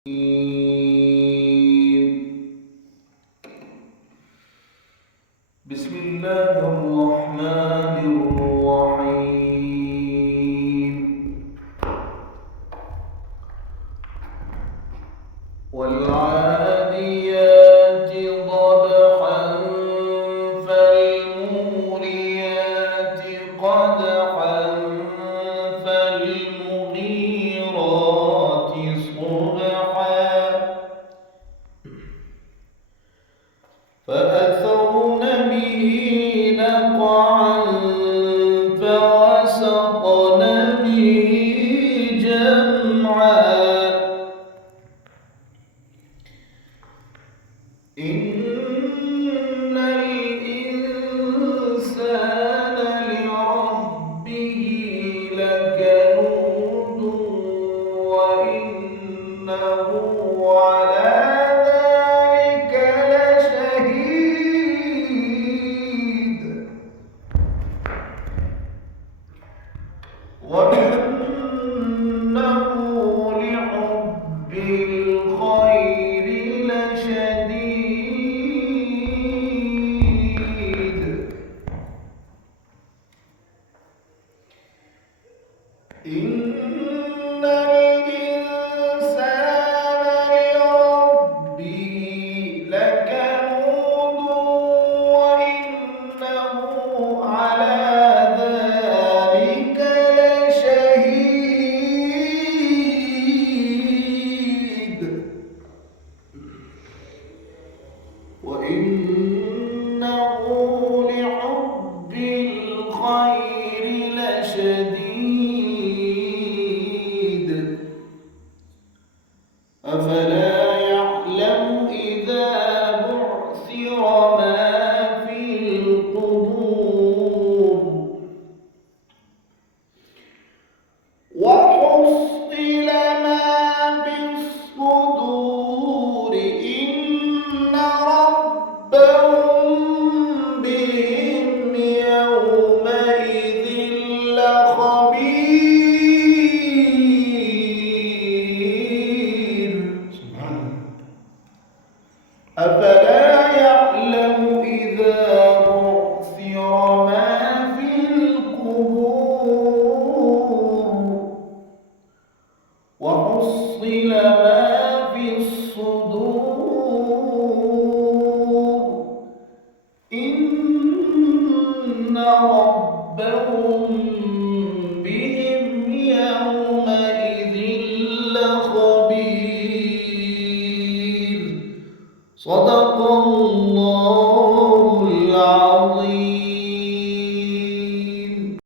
بسم الله الرحمن الرحيم. والعاديات ضبحا فالموريات قدحا فالمغيرات صبحا فأثرن به نقعا فوسطن به جمعا إن الإنسان لربه لكنود وإنه على ذلك لشهيد وإنه لحب الخير لشديد إن الإنسان لربه لكنود وإنه على ذلك لشهيد وإنه لحب الخير لشديد أفلا يعلم إذا بعثر ما في القبور وحصل ما في الصدور إن ربهم بهم يومئذ لخبير. أفلا يعلم إذا بعثر ما في القبور وحصل ما في الصدور إن ربهم بهم يومئذ لخبير. صدق